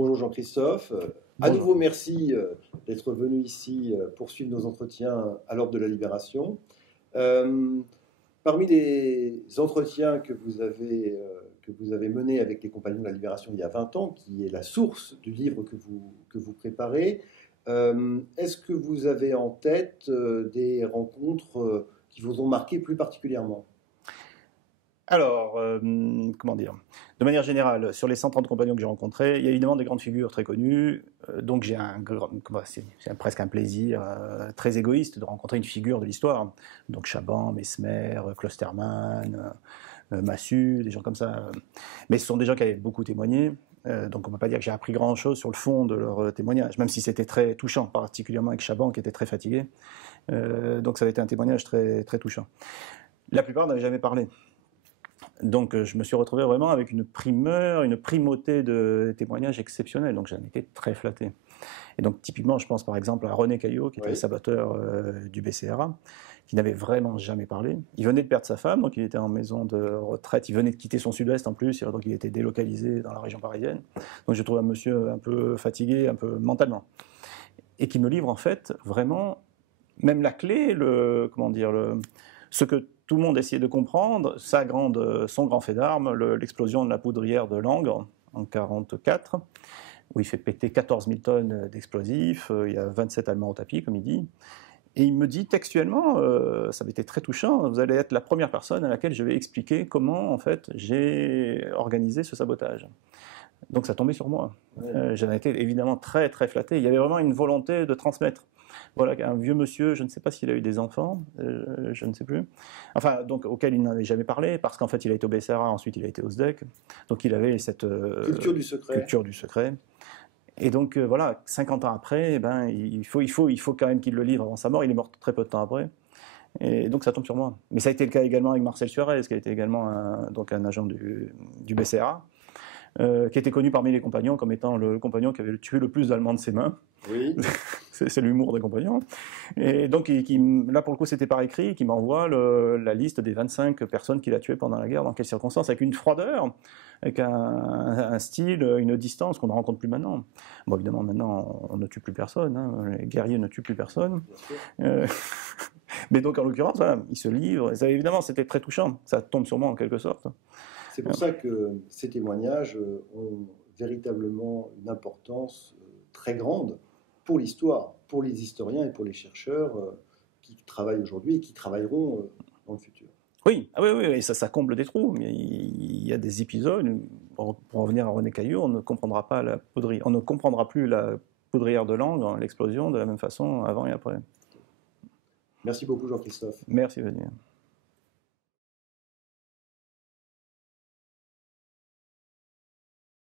Bonjour Jean-Christophe. À nouveau, merci d'être venu ici poursuivre nos entretiens à l'Ordre de la Libération. Parmi les entretiens que vous avez menés avec les Compagnons de la Libération il y a 20 ans, qui est la source du livre que vous préparez, est-ce que vous avez en tête des rencontres qui vous ont marqué plus particulièrement ? Alors, comment dire ? De manière générale, sur les 130 compagnons que j'ai rencontrés, il y a évidemment des grandes figures très connues. Donc c'est presque un plaisir très égoïste de rencontrer une figure de l'histoire. Donc Chaban, Mesmer, Klosterman, Massu, des gens comme ça. Mais ce sont des gens qui avaient beaucoup témoigné. Donc on ne peut pas dire que j'ai appris grand-chose sur le fond de leur témoignage, même si c'était très touchant, particulièrement avec Chaban qui était très fatigué. Donc ça avait été un témoignage très, très touchant. La plupart n'avaient jamais parlé. Donc je me suis retrouvé vraiment avec une primeur, une primauté de témoignages exceptionnels, donc j'en étais très flatté. Et donc typiquement, je pense par exemple à René Caillot, qui était le saboteur du BCRA, qui n'avait vraiment jamais parlé. Il venait de perdre sa femme, donc il était en maison de retraite, il venait de quitter son sud-ouest en plus, donc il était délocalisé dans la région parisienne. Donc je trouve un monsieur un peu fatigué, un peu mentalement. Et qui me livre en fait vraiment, même la clé, ce que tout le monde essayait de comprendre, son grand fait d'armes, l'explosion de la poudrière de Langres en 1944, où il fait péter 14 000 tonnes d'explosifs, il y a 27 Allemands au tapis, comme il dit. Et il me dit textuellement, ça avait été très touchant, vous allez être la première personne à laquelle je vais expliquer comment en fait j'ai organisé ce sabotage. Donc ça tombait sur moi. J'en étais évidemment très très flatté. Il y avait vraiment une volonté de transmettre. Voilà, un vieux monsieur, je ne sais pas s'il a eu des enfants, je ne sais plus. Enfin, donc auquel il n'avait jamais parlé, parce qu'en fait il a été au BCRA, ensuite il a été au SDEC. Donc il avait cette culture du secret. Et donc voilà, 50 ans après, il faut quand même qu'il le livre avant sa mort. Il est mort très peu de temps après. Et donc ça tombe sur moi. Mais ça a été le cas également avec Marcel Suarez, qui a été également un agent du BCRA. Qui était connu parmi les compagnons comme étant le compagnon qui avait tué le plus d'Allemands de ses mains. Oui. C'est l'humour des compagnons. Et donc, là, pour le coup, c'était par écrit, qui m'envoie la liste des 25 personnes qu'il a tuées pendant la guerre, dans quelles circonstances, avec une froideur, avec un style, une distance qu'on ne rencontre plus maintenant. Bon, évidemment, maintenant, on ne tue plus personne, hein, les guerriers ne tuent plus personne. Mais donc, en l'occurrence, voilà, il se livre. Ça, évidemment, c'était très touchant. Ça tombe sur moi, en quelque sorte. C'est pour ça que ces témoignages ont véritablement une importance très grande pour l'histoire, pour les historiens et pour les chercheurs qui travaillent aujourd'hui et qui travailleront dans le futur. Oui, et ça comble des trous. Mais il y a des épisodes, pour revenir à René Caillot, on ne comprendra plus la poudrière de Langres, l'explosion, de la même façon avant et après. Merci beaucoup Jean-Christophe. Merci Vladimir.